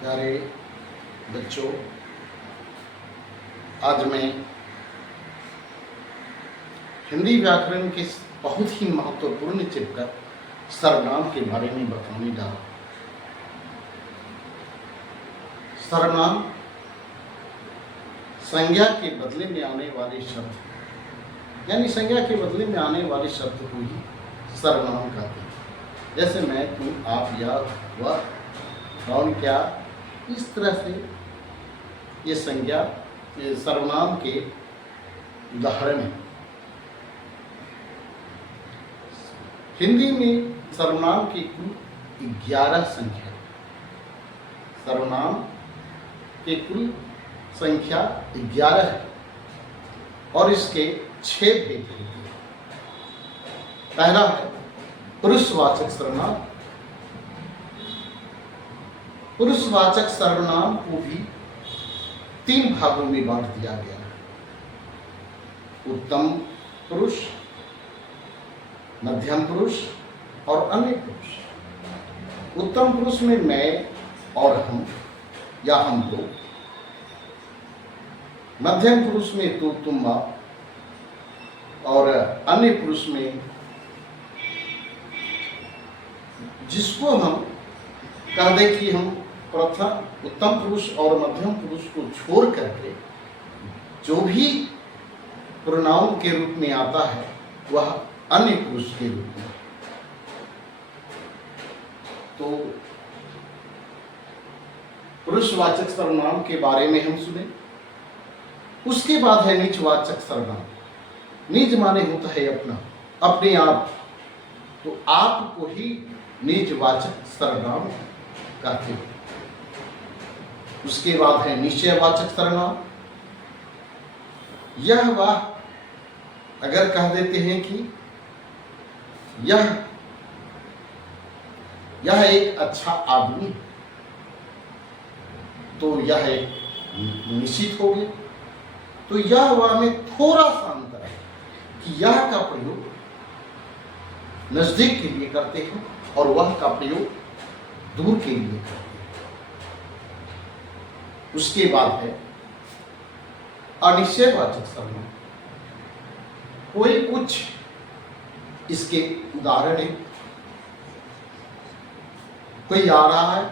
प्यारे बच्चों, आज मैं हिंदी व्याकरण के बहुत ही महत्वपूर्ण चैप्टर सर्वनाम के बारे में बताने जा रहा हूँ। सर्वनाम संज्ञा के बदले में आने वाले शब्द, यानी संज्ञा के बदले में आने वाले शब्द को ही सर्वनाम कहते हैं। जैसे मैं, तुम, आप, या, वह, कौन, क्या, इस तरह से ये संज्ञा ये सर्वनाम के उदाहरण हैं। हिंदी में सर्वनाम की कुल 11 संख्या, सर्वनाम की कुल संख्या 11 है और इसके 6 भेद हैं। पहला है पुरुषवाचक सर्वनाम। पुरुषवाचक सर्वनाम को भी 3 भागों में बांट दिया गया है: उत्तम पुरुष, मध्यम पुरुष और अन्य पुरुष। उत्तम पुरुष में मैं और हम या हम लोग, मध्यम पुरुष में तू, तुम, आप, और अन्य पुरुष में जिसको हम कह दें कि हम प्रथम उत्तम पुरुष और मध्यम पुरुष को छोड़ करके जो भी प्रोनाउन के रूप में आता है वह अन्य पुरुष के रूप में। तो पुरुषवाचक सर्वनाम के बारे में हम सुने। उसके बाद है निजवाचक सर्वनाम। निज माने होता है अपना, अपने आप, तो आप को ही निजवाचक सर्वनाम कहते हैं। उसके बाद है निश्चयवाचक सर्वनाम। यह वह अगर कह देते हैं कि यह एक अच्छा आदमी है, तो यह एक निश्चित हो गया। तो यह वह में थोड़ा सा अंतर है कि यह का प्रयोग नजदीक के लिए करते हैं और वह का प्रयोग दूर के लिए करते हैं। उसके बाद है अनिश्चयवाचक सर्वनाम। कोई कुछ इसके उदाहरण है। कोई आ रहा है,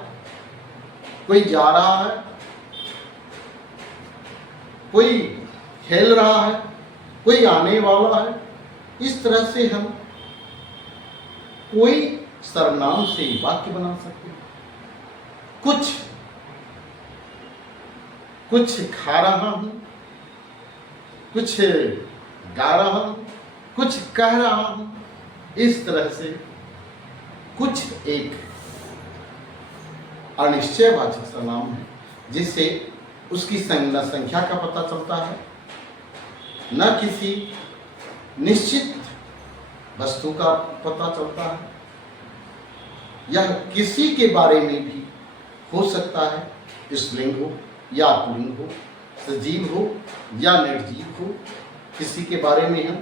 कोई जा रहा है, कोई खेल रहा है, कोई आने वाला है। इस तरह से हम कोई सर्वनाम से वाक्य बना सकते हैं। कुछ खा रहा हूं, कुछ गा रहा हूं, कुछ कह रहा हूं। इस तरह से कुछ एक अनिश्चयवाचक सर्वनाम है जिससे उसकी संख्या का पता चलता है, न किसी निश्चित वस्तु का पता चलता है। यह किसी के बारे में भी हो सकता है, स्त्रीलिंग हो या पुल्लिंग हो, सजीव हो या निर्जीव हो, किसी के बारे में हम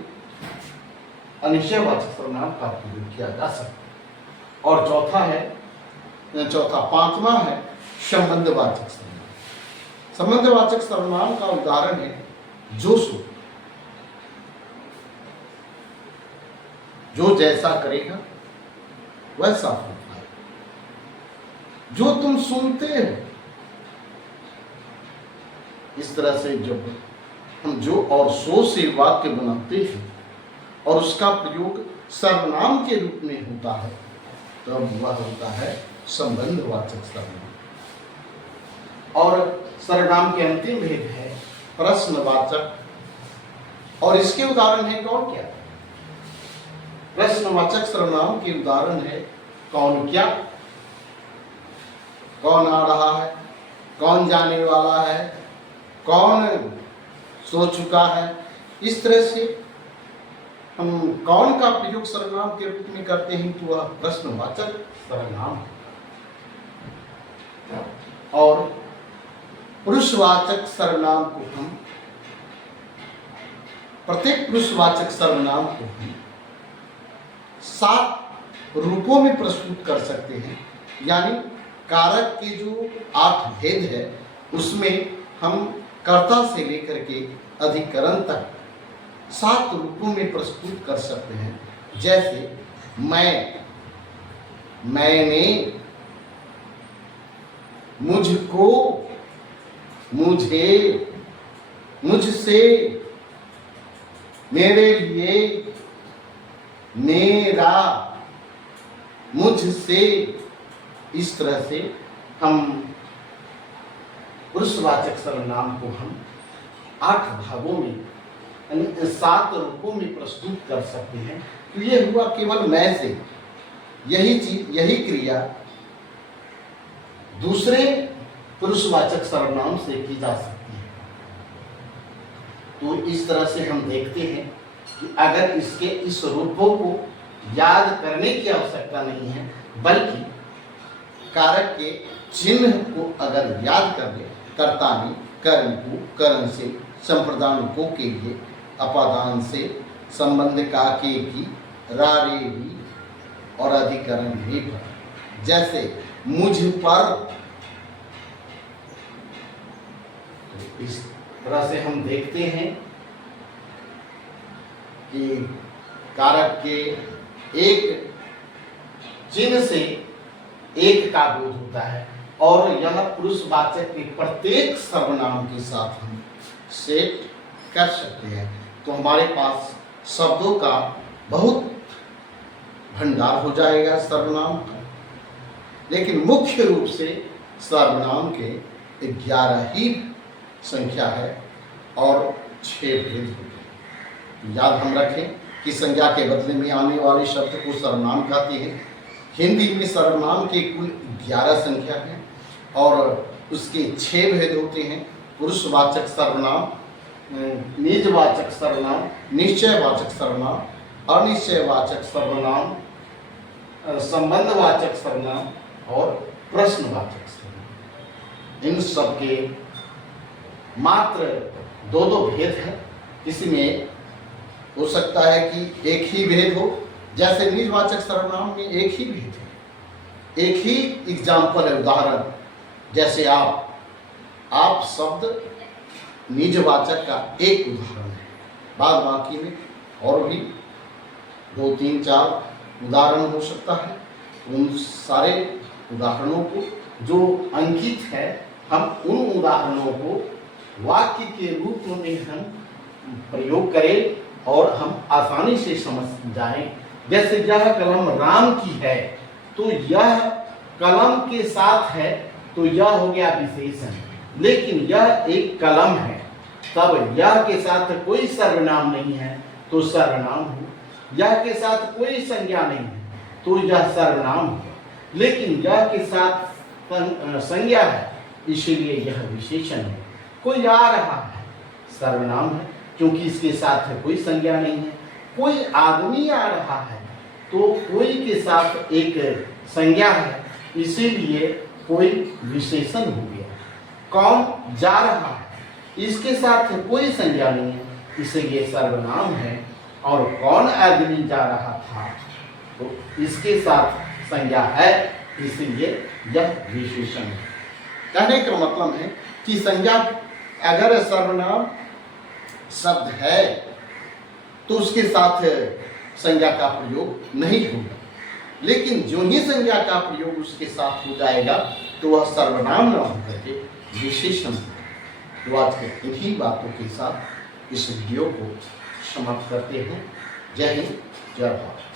अनिश्चयवाचक सर्वनाम का प्रयोग किया जा सकता है। और पांचवा है संबंधवाचक सर्वनाम। संबंधवाचक सर्वनाम का उदाहरण है जो सो। जो जैसा करेगा वैसा होता है। जो तुम सुनते हो। इस तरह से जब हम जो और सो से वाक्य बनाते हैं और उसका प्रयोग सर्वनाम के रूप में होता है, तब वह होता है संबंधवाचक सर्वनाम। और सर्वनाम के अंतिम भेद है प्रश्नवाचक, और इसके उदाहरण है कौन क्या। प्रश्नवाचक सर्वनाम के उदाहरण है कौन क्या, कौन आ रहा है, कौन जाने वाला है, कौन सो चुका है। इस तरह से हम कौन का प्रयोग सर्वनाम के रूप में करते हैं तो वह प्रश्नवाचक सर्वनाम है। और पुरुषवाचक सर्वनाम को हम प्रत्येक पुरुषवाचक सर्वनाम को हम 7 रूपों में प्रस्तुत कर सकते हैं। यानी कारक के जो 8 भेद है उसमें हम कर्ता से लेकर के अधिकरण तक 7 रूपों में प्रस्तुत कर सकते हैं। जैसे मैं, मैंने, मुझको, मुझे, मुझसे, मेरे लिए, मेरा, मुझसे। इस तरह से हम पुरुषवाचक सर्वनाम को हम 8 भागों में यानी 7 रूपों में प्रस्तुत कर सकते हैं। तो ये हुआ केवल मैं से। यही चीज, यही क्रिया दूसरे पुरुषवाचक सर्वनाम से की जा सकती है। तो इस तरह से हम देखते हैं कि अगर इसके इस रूपों को याद करने की आवश्यकता नहीं है, बल्कि कारक के चिन्ह को अगर याद कर ले, कर्ता ने कर्म को, करण से, संप्रदान को के लिए, अपादान से, संबंध का के की, रारे भी और अधिकरण भी पर। जैसे मुझ पर, इस तरह से हम देखते हैं कि कारक के एक चिन्ह से एक का बोध होता है और यह पुरुषवाचक के प्रत्येक सर्वनाम के साथ हम सेट कर सकते हैं। तो हमारे पास शब्दों का बहुत भंडार हो जाएगा सर्वनाम का। लेकिन मुख्य रूप से सर्वनाम के 11 ही संख्या है और 6 भेद होते हैं। याद हम रखें कि संज्ञा के बदले में आने वाले शब्द को सर्वनाम कहते हैं। हिंदी में सर्वनाम के कुल 11 संख्या है और उसके 6 भेद होते हैं। पुरुषवाचक सर्वनाम, निजवाचक सर्वनाम, निश्चयवाचक सर्वनाम, अनिश्चयवाचक सर्वनाम, संबंधवाचक सर्वनाम और प्रश्नवाचक सर्वनाम। इन सब के मात्र 2 भेद हैं। इसमें हो सकता है कि एक ही भेद हो, जैसे निजवाचक सर्वनाम में एक ही भेद है, एक ही एग्जाम्पल है, उदाहरण। जैसे आप शब्द निजवाचक का एक उदाहरण है। बाद बाकी में और भी 2, 3, 4 उदाहरण हो सकता है। उन सारे उदाहरणों को जो अंकित है, हम उन उदाहरणों को वाक्य के रूप में हम प्रयोग करें और हम आसानी से समझ जाएं। जैसे यह कलम राम की है, तो यह कलम के साथ है, तो यह हो गया विशेषण। लेकिन यह एक कलम है, तब यह के साथ कोई सर्वनाम नहीं है तो सर्वनाम हो। यह के साथ कोई संज्ञा नहीं है तो यह सर्वनाम हो। लेकिन यह के साथ संज्ञा है, इसीलिए यह विशेषण है। कोई आ रहा है, सर्वनाम है क्योंकि इसके साथ कोई संज्ञा नहीं है। कोई आदमी आ रहा है, तो कोई के साथ एक संज्ञा है, इसीलिए कोई विशेषण हो गया। कौन जा रहा है, इसके साथ कोई संज्ञा नहीं है, इसलिए सर्वनाम है। और कौन आदमी जा रहा था, तो इसके साथ संज्ञा है, इसलिए यह विशेषण है। कहने का मतलब है कि संज्ञा, अगर सर्वनाम शब्द है तो उसके साथ संज्ञा का प्रयोग नहीं होगा। लेकिन जो ही संज्ञा का प्रयोग उसके साथ हो जाएगा तो वह सर्वनाम न होकर के विशेषण होगा। तो आज के इन्हीं बातों के साथ इस वीडियो को समाप्त करते हैं। जय हिंद, जय भारत।